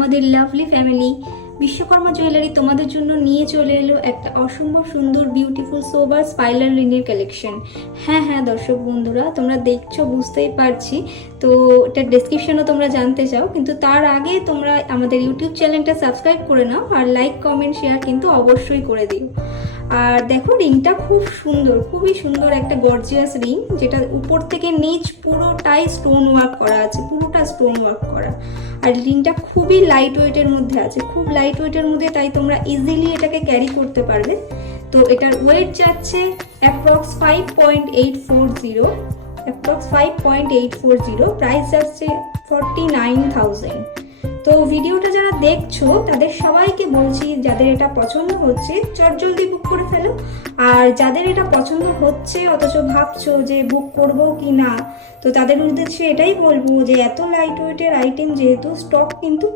আমাদের lovely family Vishwakarma jewellery তোমাদের জন্য নিয়ে চলে এলো একটা অসম্ভব সুন্দর বিউটিফুল সোবার স্পাইরাল রিংয়ের কালেকশন। হ্যাঁ দর্শক বন্ধুরা, তোমরা দেখছো বুঝতেই পারছি। তো এটার ডেসক্রিপশনও তোমরা জানতে চাও, কিন্তু তার আগে তোমরা আমাদের ইউটিউব চ্যানেলটা সাবস্ক্রাইব করে নাও আর লাইক কমেন্ট শেয়ার কিন্তু অবশ্যই করে দিও। আর দেখো রিংটা খুব সুন্দর, খুবই সুন্দর একটা গর্জিয়াস রিং, যেটা উপর থেকে নিচ পুরোটাই স্টোন ওয়ার্ক করা আছে, পুরোটা স্টোন ওয়ার্ক করা। আর রিংটা খুবই লাইট ওয়েটের মধ্যে আছে, খুব লাইট ওয়েটের মধ্যে, তাই তোমরা ইজিলি এটাকে ক্যারি করতে পারবে। তো এটার ওয়েট যাচ্ছে অ্যাপ্রক্স 5.840, অ্যাপ্রক্স 5.840, প্রাইস যাচ্ছে 49,000। তো ভিডিওটা যারা দেখছো তাদের সবাইকে বলছি, যাদের এটা পছন্দ হচ্ছে চটজলদি বুক করে ফেলো। আর যাদের এটা পছন্দ হচ্ছে অথচ ভাবছো যে বুক করবো কি না, তো তাদের উদ্দেশ্যে এটাই বলবো যে এত লাইট ওয়েটের আইটেম যেহেতু স্টক কিন্তু